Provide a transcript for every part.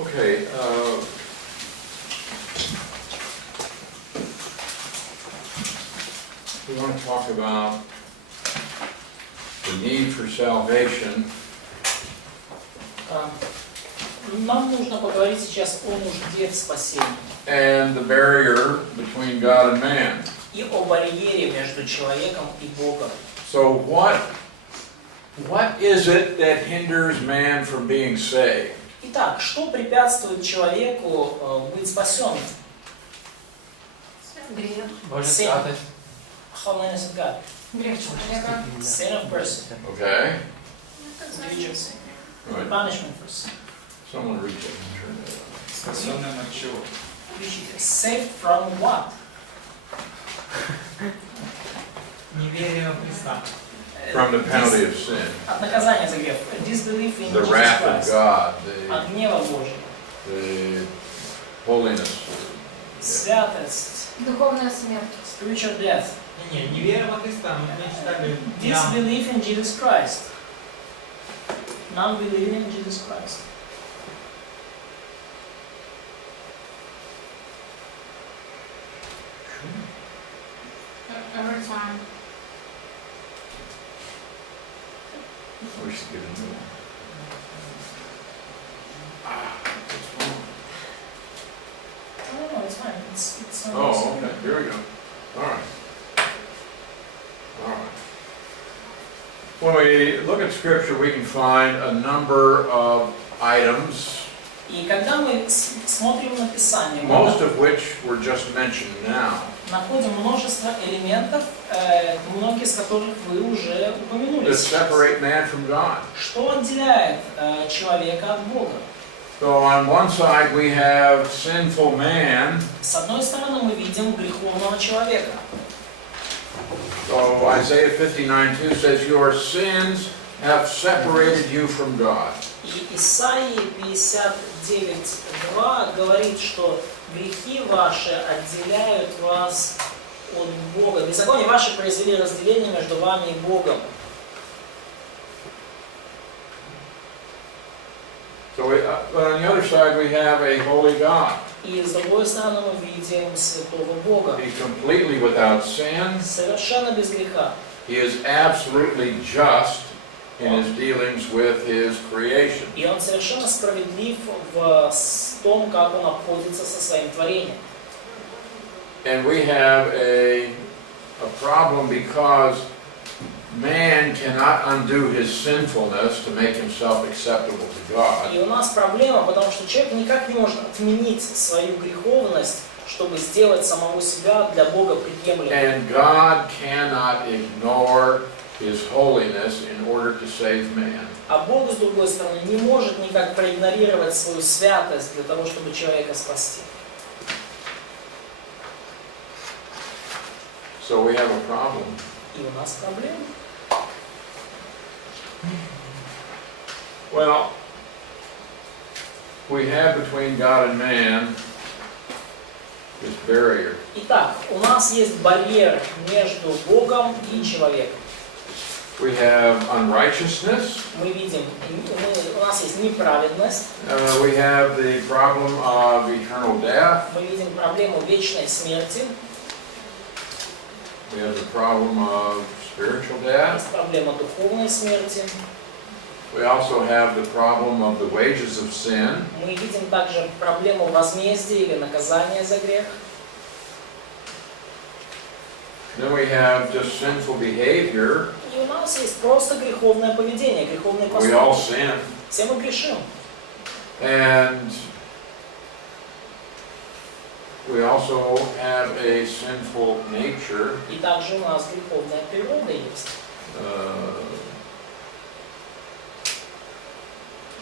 Okay, we want to talk about the need for salvation. Нам нужно поговорить сейчас о нужде в спасении. And the barrier between God and man. И о барьере между человеком и Богом. So what is it that hinders man from being saved? Итак, что препятствует человеку быть спасенным? Грех. Sin. Holiness of God. Грех человека. Sin of person. Okay. Religious. Right. Punishment for sin. Someone reach it and turn that on. Спасенным от чего? Saved from what? Неверие в Христа. From the penalty of sin, От наказания за грех. Disbelief in the Jesus wrath of Christ. God, От гнева Божьего. the holiness. Святость. Духовная смерть. Spiritual death. Не, неверие во Христа. Мы читали. Disbelief in Jesus Christ. Non-believing in Jesus Christ. Every time. We should get a new one. No, it's fine. It's Oh, okay, here we go. All right. All right. When we look at Scripture, we can find a number of items, И когда мы смотрим на Писание, мы most of which were just mentioned now. находим множество элементов, многие из которых вы уже упомянули That сейчас. separate man from God. Что отделяет человека от Бога? So on one side we have sinful man. С одной стороны, мы видим греховного человека. So Isaiah 59:2 says, "Your sins have separated you from God." И Исаии 59:2 говорит, что грехи ваши отделяют вас от Бога. Беззакония ваши произвели разделение между вами и Богом. So but on the other side we have a holy God. И с другой стороны мы видим святого Бога. He's completely without sin. Совершенно без греха. He is absolutely just in his dealings with his creation. И он совершенно справедлив в том, как он обходится со своим творением. And we have a problem because man cannot undo his sinfulness to make himself acceptable to God. И у нас проблема, потому что человек никак не может отменить свою греховность, чтобы сделать самого себя для Бога приемлемым. And God cannot ignore his holiness in order to save man. А Бог, с другой стороны, не может никак проигнорировать свою святость для того, чтобы человека спасти. So we have a problem. И у нас проблема. Well, we have between God and man this barrier. Итак, у нас есть барьер между Богом и человеком. We have unrighteousness. Мы видим, у нас есть неправедность, We have the problem of eternal death. мы видим проблему вечной смерти, We have the problem of spiritual death. есть проблема духовной смерти, We also have the problem of the wages of sin. мы видим также проблему возмездия или наказания за грех. Then we have just sinful behavior. И у нас есть просто греховное поведение, греховные We all поступки. sin. Все мы грешим. And we also have a sinful nature. И также у нас греховная природа есть.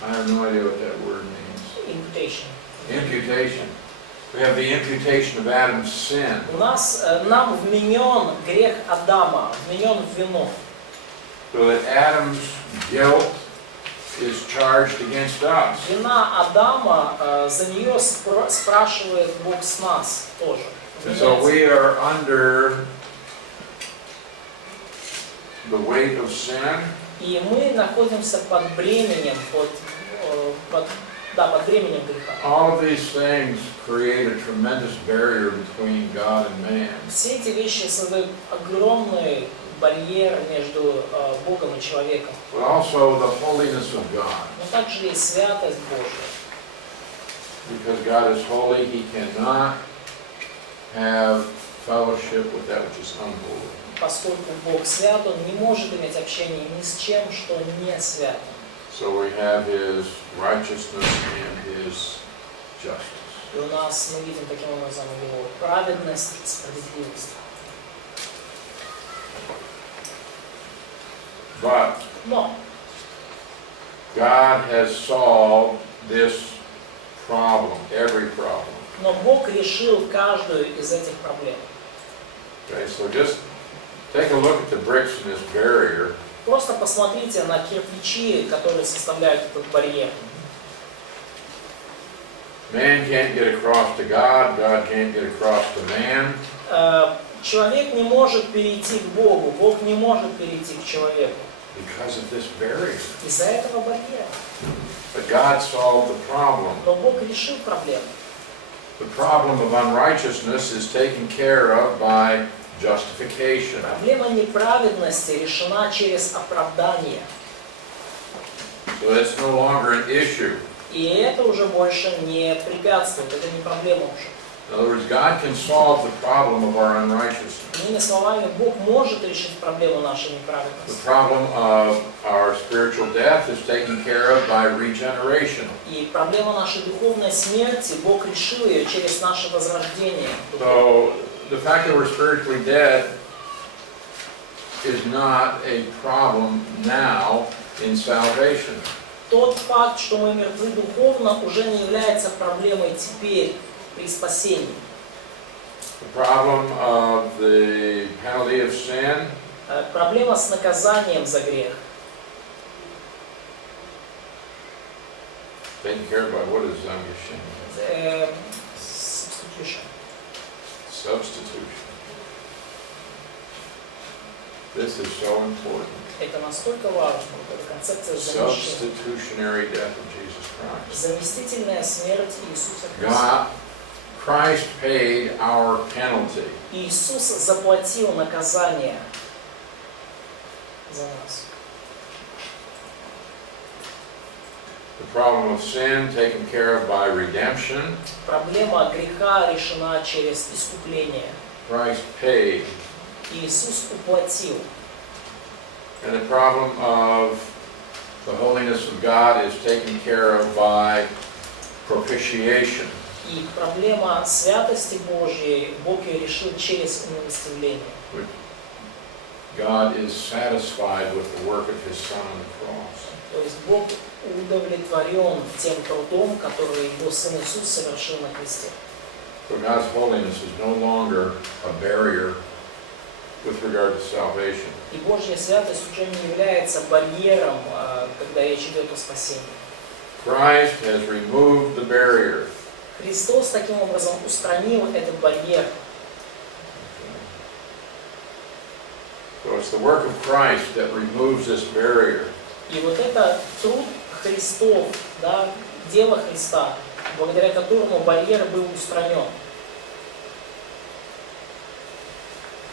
I have no idea what that word means. Imputation. Imputation. We have the imputation of Adam's sin. У нас, нам вменен грех Адама, вменен в вину. So that Adam's guilt is charged against us. Вина Адама, за нее спрашивает Бог с нас тоже. And so we are under the weight of sin. И мы находимся под бременем, под Да, под бременем греха. All of these things create a tremendous barrier between God and man. Все эти вещи создают огромный барьер между Богом и человеком. But also the holiness of God. Но также и святость Божья. Because God is holy, He cannot have fellowship with that which is unholy. Поскольку Бог свят, Он не может иметь общение ни с чем, что не свято. So we have His righteousness and His justice. И у нас мы видим таким образом Его праведность и справедливость. But Но God has solved this problem, every problem. Но Бог решил каждую из этих проблем. Okay, so just take a look at the bricks in this barrier. Просто посмотрите на кирпичи, которые составляют этот барьер. Man can't get across to God, God can't get across to man. Человек не может перейти к Богу, Бог не может перейти к человеку. Because of this barrier. Из-за этого барьера. But God solved the problem. Но Бог решил проблему. The problem of unrighteousness is taken care of by justification. Проблема неправедности решена через оправдание. So it's no longer an issue. И это уже больше не препятствует, это не проблема уже. In other words, God can solve the problem of our unrighteousness. Иными словами, Бог может решить проблему нашей The неправедности. problem of our spiritual death is taken care of by regeneration. И проблема нашей духовной смерти, Бог решил ее через наше возрождение. So the fact that we're spiritually dead is not a problem now in salvation. Тот факт, что мы мертвы духовно, уже не является проблемой теперь при спасении. The problem of the penalty of sin Проблема с наказанием за грех. taken care of by what is Zamgeshin? Substitution. Substitution. This is so important. Это настолько важно, эта концепция замещения. Substitutionary death of Jesus Christ. Заместительная смерть Иисуса Христа. God, Christ paid our penalty. Иисус заплатил наказание за нас. The problem of sin taken care of by redemption. Проблема греха решена через искупление. Christ paid. Иисус уплатил. And the problem of the holiness of God is taken care of by propitiation. И проблема святости Божьей Бог ее решил через умилостивление. God is satisfied with the work of His Son on the cross. То есть Бог удовлетворен тем трудом, который Его Сын Иисус совершил на кресте. So God's holiness is no longer a barrier with regard to salvation. И Божья святость уже не является барьером, когда речь идет о спасении. Christ has removed the barrier. Христос таким образом устранил этот барьер. So it's the work of Christ that removes this barrier. И вот это труд Христов, да, дело Христа, благодаря которому барьер был устранен.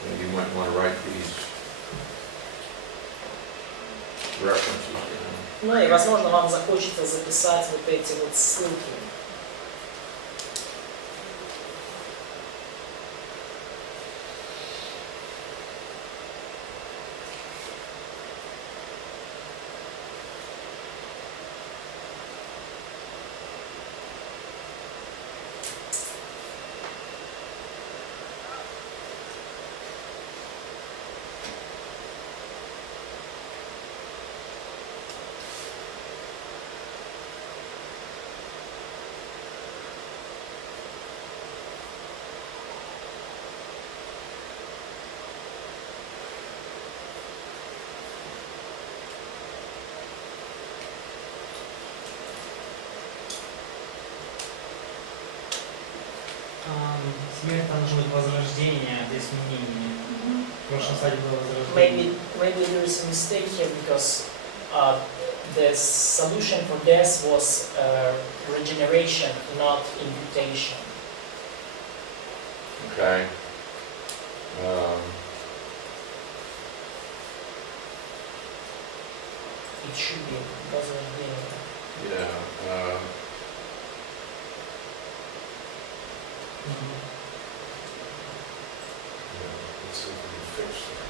And you might want to write these references down. Ну и, возможно, вам захочется записать вот эти вот ссылки. Смерть, там должно быть возрождение, здесь изменение. В прошлом слайде было возрождение. Maybe there is a mistake here because the solution for death was regeneration, not imputation. Okay. It should be возрождение. Yeah. Let's see if we can fix that.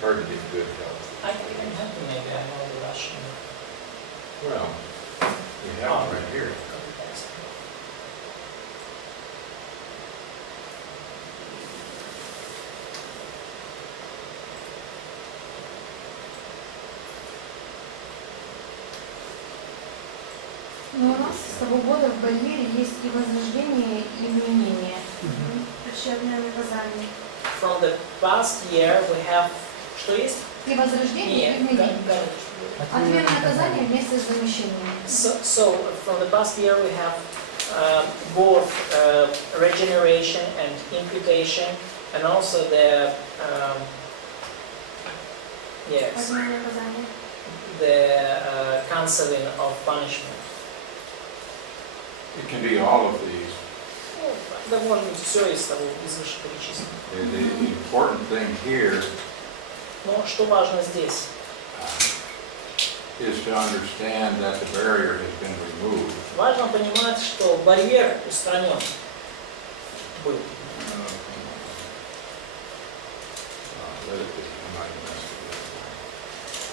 Hard to get good help. I can help you maybe, I know the Russian. Well, we have it right here. Но у нас с того года в барьере есть и возрождение, и вменение. Прощальное наказание. From the past year we have, что есть? И возрождение, и вменение. Отмена наказания вместе с замещением. So from the past year we have both regeneration and imputation, and also the Отмена наказания. the canceling of punishment. It can be all of these. Да, может быть, все из того, из вышеперечисленного. The important thing here Но что важно здесь? is to understand that the barrier has been removed. Важно понимать, что барьер устранен был. Let it just come out and mess with it.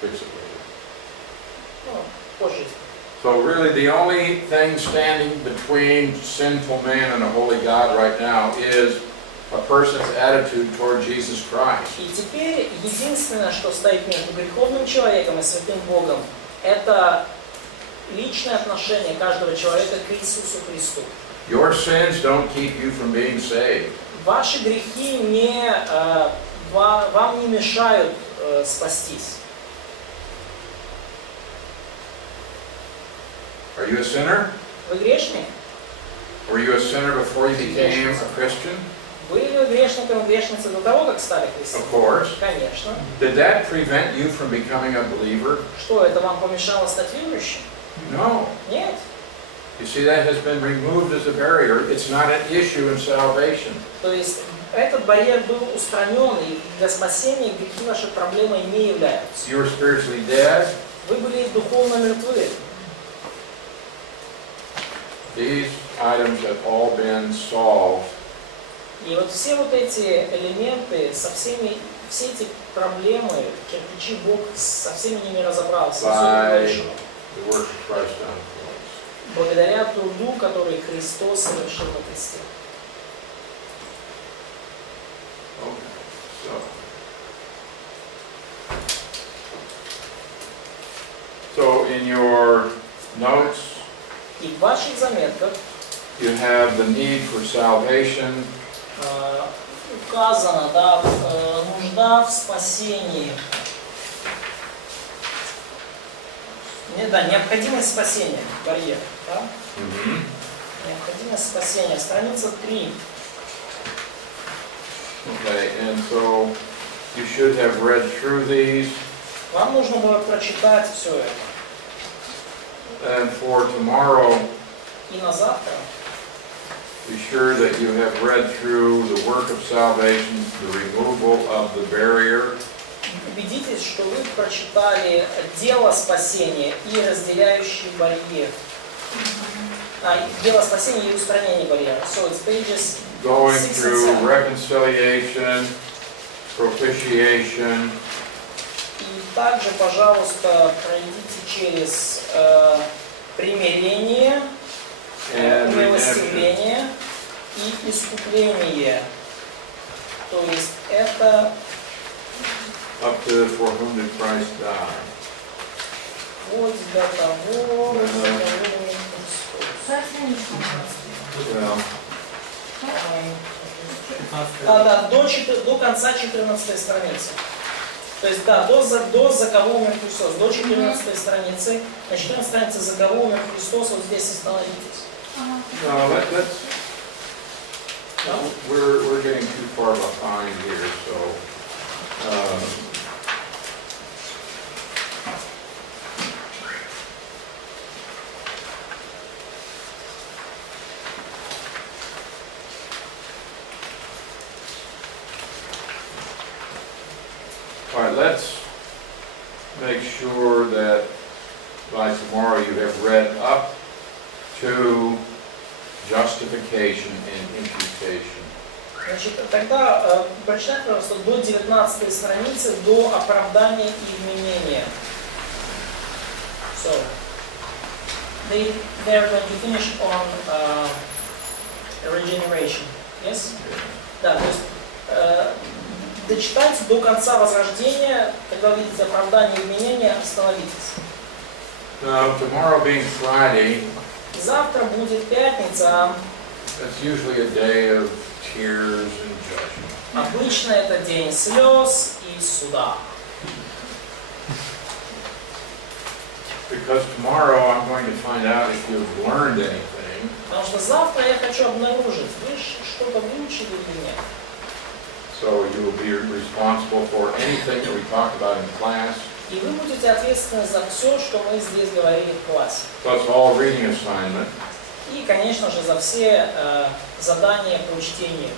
Fix it later. Ну, позже. So really the only thing standing between sinful man and a holy God right now is a person's attitude toward Jesus Christ. И теперь единственное, что стоит между греховным человеком и святым Богом, это личное отношение каждого человека к Иисусу Христу. Your sins don't keep you from being saved. Ваши грехи вам не мешают спастись. Are you a sinner? Вы грешник? Were you a sinner before you became a Christian? Были вы грешником и грешницей до того, как стали Of христианами? course. Конечно. Did that prevent you from becoming a believer? Что, это вам помешало стать верующим? No. Нет. You see, that has been removed as a barrier. It's not an issue in salvation. То есть этот барьер был устранен, и для спасения грехи вашей проблемой не являются. You were spiritually dead. Вы были духовно мертвы. These items have all been solved И вот все вот эти элементы, все эти проблемы, кирпичи, Бог со всеми ними разобрался. by the work of Christ on the cross. Благодаря труду, который Христос совершил на кресте. Okay, so in your notes, И в ваших заметках you have the need for salvation, указана, да, нужда в спасении. Да, необходимость спасения, барьер. Да? Необходимость спасения. Страница 3. okay, and so you should have read through these, Вам нужно было прочитать все это. and for tomorrow, И на завтра be sure that you have read through the work of salvation, the removal of the barrier, убедитесь, что вы прочитали дело спасения и разделяющий барьер. Дело спасения и устранение барьера. So it's pages going 6 and through 7. reconciliation, propitiation, И также, пожалуйста, пройдите через примирение, and redemption. умилостивление и искупление. То есть это Up to for whom did Christ die. вот для того, за кого Христос. Well, До конца 14 страницы. То есть, да, до за кого умер Христос. До 14 страницы. На 14 странице за кого умер Христос, вот здесь остановитесь. no, No? We're getting too far behind here, so. All right, let's make sure that by tomorrow you have read up to justification and imputation. Значит, тогда прочитай, пожалуйста, до 19 страницы, до оправдания и вменения. So, they're going to finish on regeneration. Yes? Да, то есть дочитайте до конца возрождения, когда увидите оправдание и вменение, остановитесь. Now, tomorrow being Friday, Завтра будет пятница. that's usually a day of tears and judgment. Обычно это день слез и суда. Because tomorrow I'm going to find out if you've learned anything. Потому что завтра я хочу обнаружить, вы что-то выучили или нет. So you will be responsible for anything that we talk about in class, И вы будете ответственны за все, что мы здесь говорили в классе. plus all reading assignment, И, конечно же, за все задания по чтению.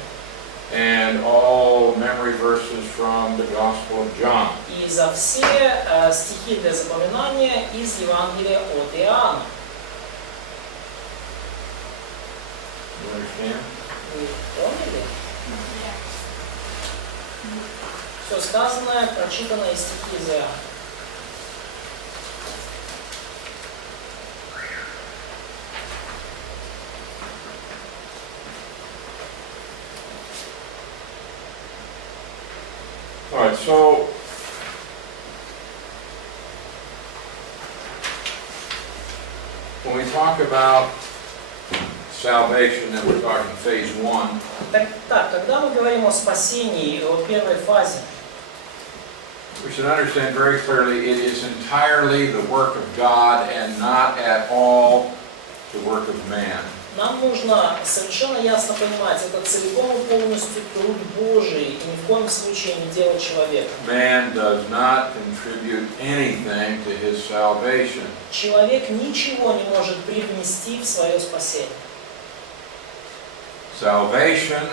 and all memory verses from the Gospel of John. И за все стихи для запоминания из Евангелия от Иоанна. You understand? Вы поняли? Все сказанное, прочитанное из стихи из Иоанна. All right, so when we talk about salvation, then we're talking phase one. Так, когда мы говорим о спасении, о первой фазе, We should understand very clearly it is entirely the work of God and not at all the work of man. нам нужно совершенно ясно понимать, это целиком и полностью труд Божий, и ни в коем случае не дело человека. Man does not contribute anything to his salvation. Человек ничего не может привнести в свое спасение. Salvation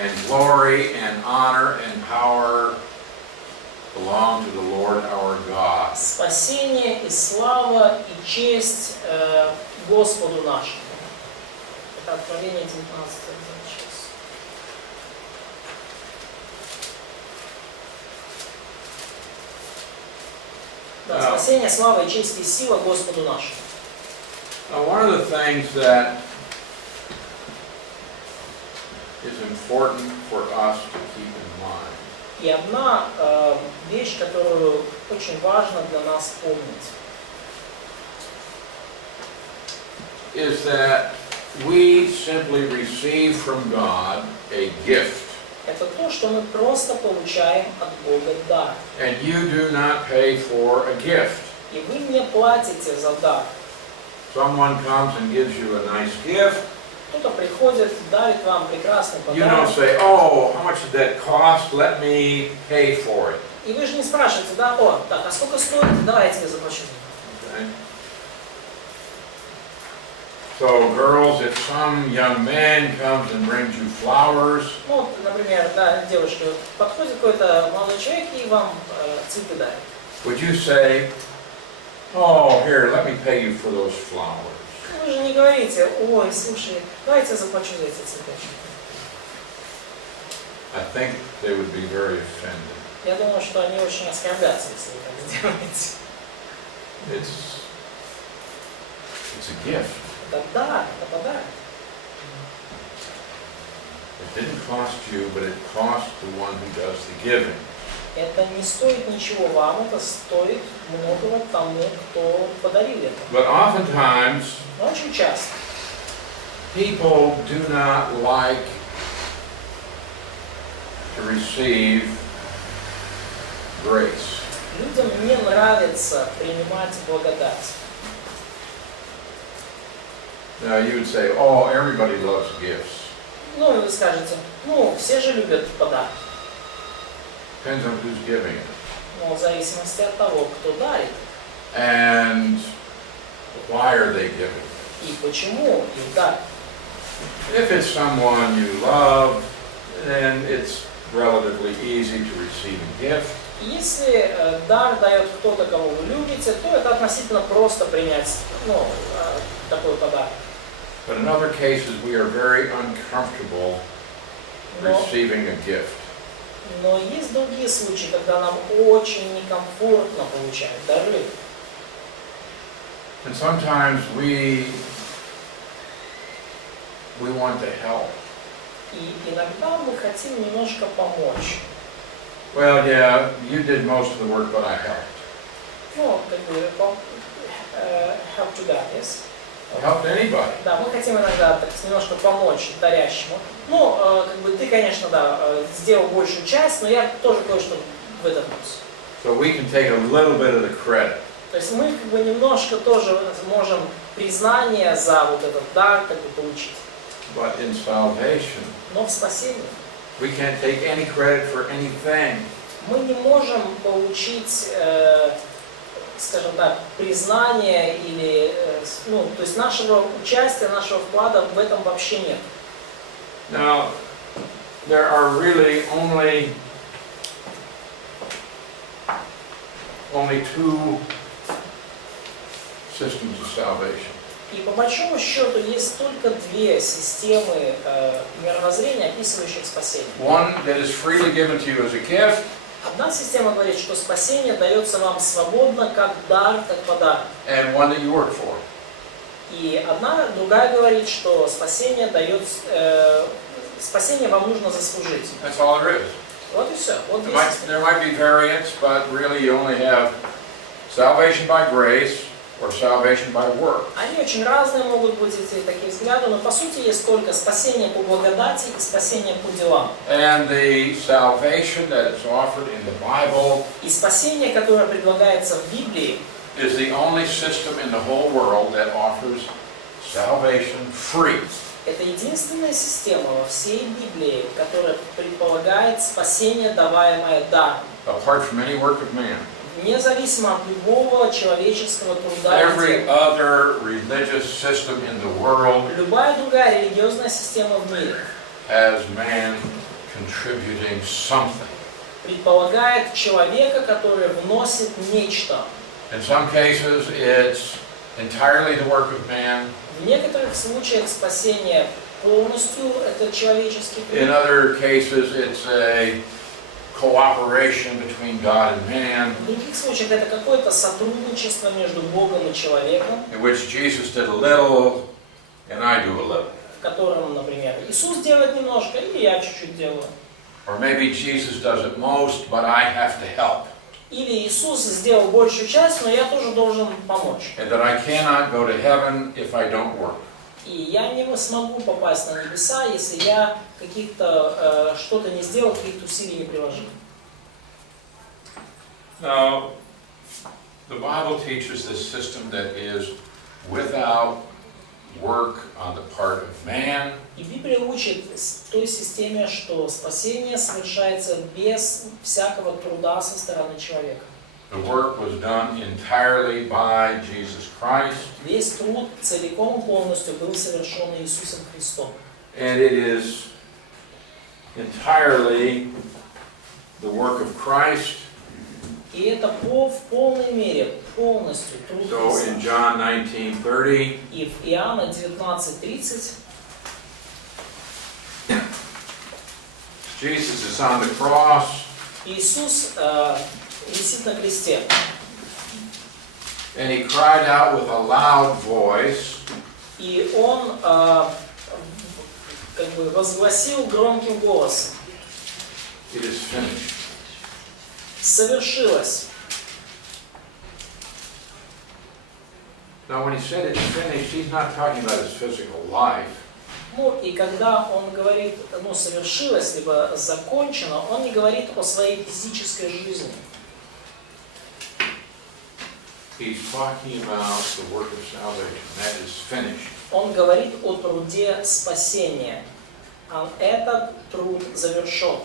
and glory and honor and power belong to the Lord our God. Спасение и слава и честь Господу нашему. Это Откровение 19 сейчас. Да, спасение, слава и честь и сила Господу нашему. Now, one of the things that is important for us to keep in mind И одна вещь, которую очень важно для нас помнить, is that we simply receive from God a gift, это то, что мы просто получаем от Бога дар. and you do not pay for a gift. И вы не платите за дар. Someone comes and gives you a nice gift. Кто-то приходит, дарит вам прекрасный You don't подарок. say, "Oh, how much did that cost? Let me pay for it." И вы же не спрашиваете, да, о, так, а сколько стоит? Давай я тебе заплачу. Okay? So, girls, if some young man comes and brings you flowers, Ну, вот, например, да, девушки, вот подходит какой-то молодой человек и вам цветы дарит. would you say, "Oh, here, let me pay you for those flowers"? Вы же не говорите, ой, слушай, давайте я заплачу за эти цветочки. I think they would be very offended. Я думаю, что они очень оскорбятся, если вы так сделаете. It's a gift. Это дар, это подарок. It didn't cost you, but it cost the one who does the giving. Это не стоит ничего вам, это стоит многого тому, кто подарил это. But oftentimes, Но очень часто people do not like to receive grace. людям не нравится принимать благодать. Now you would say, "Oh, everybody loves gifts." Ну, и вы скажете, ну, все же любят подарки. Depends on who's giving it. Но в зависимости от того, кто дарит And why are they giving it? и почему их дарит. If it's someone you love, then it's relatively easy to receive a gift. Если дар дает кто-то, кого вы любите, то это относительно просто принять, ну, такой подарок. But in other cases, we are very uncomfortable receiving a gift. Но есть другие случаи, когда нам очень некомфортно получать дары. And sometimes we want to help. И иногда мы хотим немножко помочь. Well, yeah, you did most of the work, but I helped. Ну, как бы, help to God, yes? Helped anybody. Да, мы хотим иногда так немножко помочь дарящему. Ну, как бы ты, конечно, да, сделал большую часть, но я тоже кое-что в этот нос. So we can take a little bit of the credit. То есть мы как бы немножко тоже можем признание за вот этот дар как бы получить. But in salvation, Но в спасении we can't take any credit for anything. мы не можем получить, скажем так, признание или, ну, то есть нашего участия, нашего вклада в этом вообще нет. Now, there are really only two systems of salvation. И по большому счету есть только две системы мировоззрения, описывающих спасение. One that is freely given to you as a gift, Одна система говорит, что спасение дается вам свободно, как дар, как подарок. and one that you work for. И другая говорит, что спасение спасение вам нужно заслужить. That's all there is. Вот и все. Вот There might be variants, but really you only have salvation by grace or salvation by work. Они очень разные могут быть, эти такие взгляды, но по сути есть только спасение по благодати и спасение по делам. And the salvation that is offered in the Bible И спасение, которое предлагается в Библии, is the only system in the whole world that offers salvation free. это единственная система во всей Библии, которая предполагает спасение, даваемое даром, Apart from any work of man. независимо от любого человеческого труда. Every other religious system in the world Любая другая религиозная система в мире has man contributing something. предполагает человека, который вносит нечто. In some cases, it's entirely the work of man. В некоторых случаях спасение полностью это человеческий In труд. other cases, it's a cooperation between God and man, В других случаях это какое-то сотрудничество между Богом и человеком, in which Jesus did a little and I do a little. в котором, например, Иисус делает немножко, и я чуть-чуть делаю. Or maybe Jesus does it most, but I have to help. Или Иисус сделал большую часть, но я тоже должен помочь. And that I cannot go to heaven if I don't work. И я не смогу попасть на небеса, если я что-то не сделал, каких-то усилий не приложил. Now, the Bible teaches this system that is without work on the part of man. И Библия учит той системе, что спасение совершается без всякого труда со стороны человека. The work was done entirely by Jesus Christ. Весь труд целиком и полностью был совершен Иисусом Христом. And it is entirely the work of Christ. И это в полной мере, полностью труд So Христа. in John 19:30, И в Иоанна 19:30 Jesus is on the cross. Иисус висит на кресте. And he cried out with a loud voice, И он как бы возгласил громким голосом: "It is finished." совершилось. Now when he said it's finished, he's not talking about his physical life. Ну и когда он говорит, совершилось, либо закончено, он не говорит о своей физической жизни. He's talking about the work of salvation. That is finished. Он говорит о труде спасения. Этот труд завершен.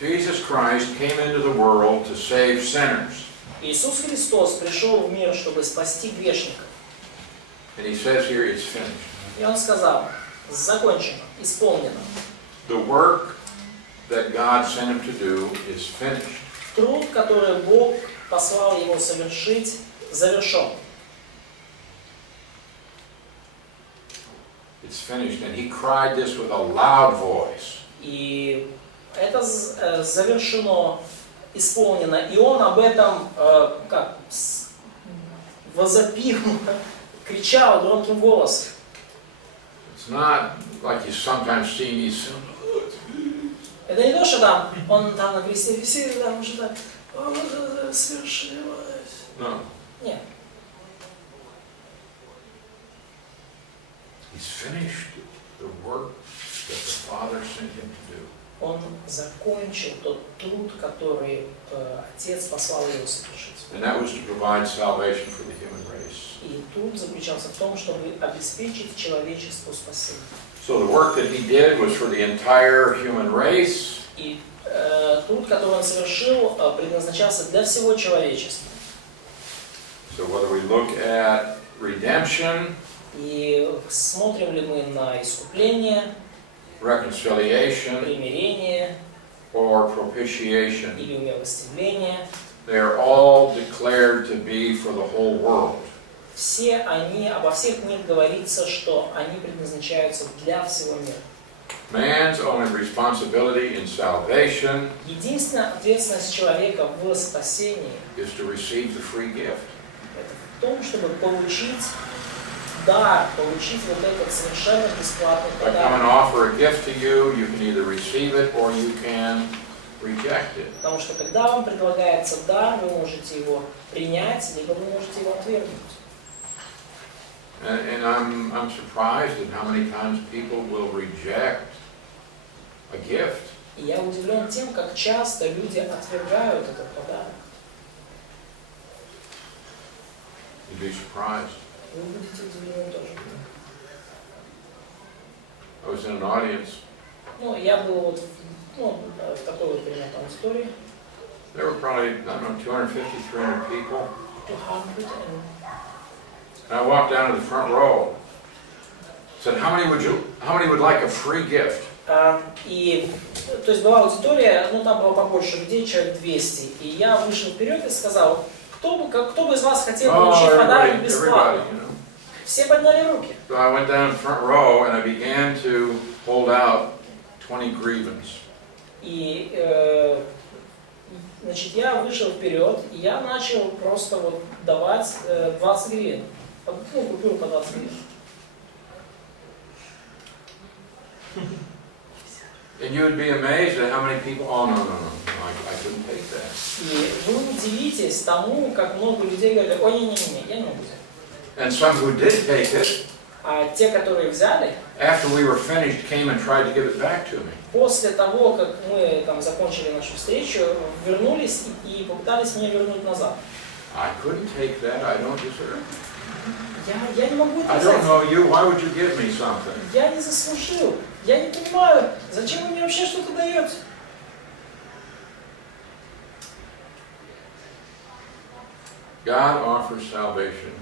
Jesus Christ came into the world to save sinners. Иисус Христос пришел в мир, чтобы спасти грешников. And he says here, it's finished. И Он сказал, закончено, исполнено. The work that God sent him to do is finished. Труд, который Бог послал его совершить, завершен. It's finished. And he cried this with a loud voice. И это завершено, исполнено. И он об этом возопил, кричал громким голосом. It's not like you sometimes see these. Это не то, что там, он там на кресте висит, там уже так, свершилось. No. Нет. He's finished the work that the Father sent him to do. Он закончил тот труд, который Отец послал его совершить. And that was to provide salvation for the human race. И труд заключался в том, чтобы обеспечить человечеству спасение. So the work that he did was for the entire human race. И труд, который он совершил, предназначался для всего человечества. So whether we look at redemption, И смотрим ли мы на искупление, reconciliation, примирение or propitiation, или умилостивление, they are all declared to be for the whole world. все они, обо всех них говорится, что они предназначаются для всего мира. Man's only responsibility in salvation Единственная ответственность человека в спасении is to receive the free gift. это в том, чтобы получить дар, получить вот этот совершенно бесплатный If I come and подарок. offer a gift to you, you can either receive it or you can reject it. Потому что когда вам предлагается дар, вы можете его принять, либо вы можете его отвергнуть. And I'm surprised at how many times people will reject a gift. И я удивлен тем, как часто люди отвергают этот подарок. You'd be surprised. Вы будете удивлены тоже. I was in an audience. Ну, я был вот в такой вот примерно аудитории. There were probably, I don't know, 250, 300 people. 200 and... And I walked down to the front row. Said, how many would like a free gift? И, то есть была аудитория, ну там было побольше людей, человек 200. И я вышел вперед и сказал, кто бы из вас хотел получить подарок бесплатно? Everybody, you know. Все подняли руки. So I went down the front row and I began to hold out 20 grievance. И, значит, я вышел вперед, и я начал просто вот давать 20 гривен. Ну, купюру по 20 гривен. And you would be amazed at how many people, oh no, I couldn't take that. И вы удивитесь тому, как много людей говорят, ой, не, я не могу взять. And some who did take it, А те, которые взяли, after we were finished, came and tried to give it back to me. после того, как мы там закончили нашу встречу, вернулись и попытались мне вернуть назад. I couldn't take that, I don't deserve it. Я не могу это I взять. don't know you, why would you give me something? Я не заслужил. Я не понимаю, зачем вы мне вообще что-то даете? God offers salvation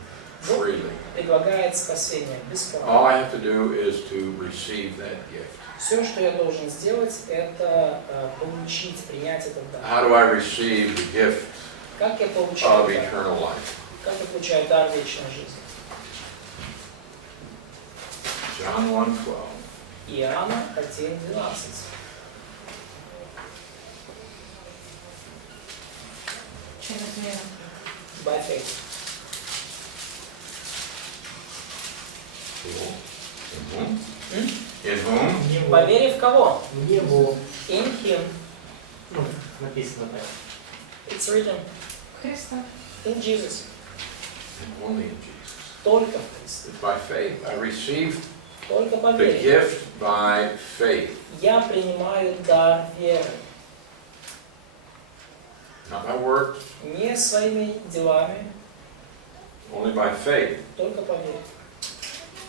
freely. Предлагает спасение All бесплатно. I have to do is to receive that gift. Все, что я должен сделать, это получить, принять этот дар. How do I receive the gift Как я получаю of дар? eternal life? Как я получаю дар вечной жизни? John 1:12. Иоанна 1:12. Через веру. By faith. In whom? М? In whom? В него. По вере в кого? В него. In him. Ну, написано так. It's written. Христа. In Jesus. And only in Jesus. Только в Христе. It's by faith. I receive Только по the вере. gift by faith. Я принимаю дар веры. Not by works, Не своими делами, only by faith. только по вере.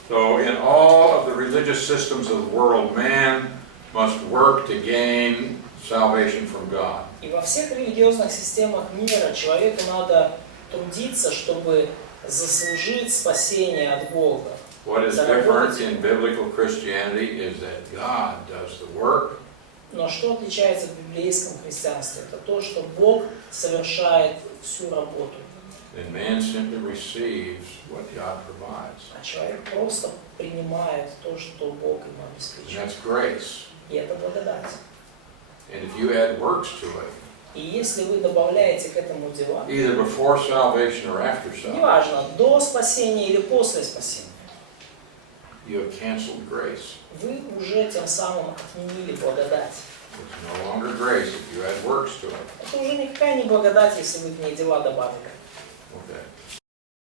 So in all of the religious systems of the world, man must work to gain salvation from God. И во всех религиозных системах мира человеку надо трудиться, чтобы заслужить спасение от Бога. What is different in biblical Christianity is that God does the work. Но что отличается в библейском христианстве? Это то, что Бог совершает всю работу. And man simply receives what God provides. А человек просто принимает то, что Бог ему And обеспечивает. that's grace. И это благодать. And if you add works to it, И если вы добавляете к этому дела, either before salvation or after salvation, неважно, до спасения или после спасения, you have canceled grace. вы уже тем самым отменили благодать. It's no longer grace if you add works to it. Это уже никакая не благодать, если вы в ней дела добавили. Okay.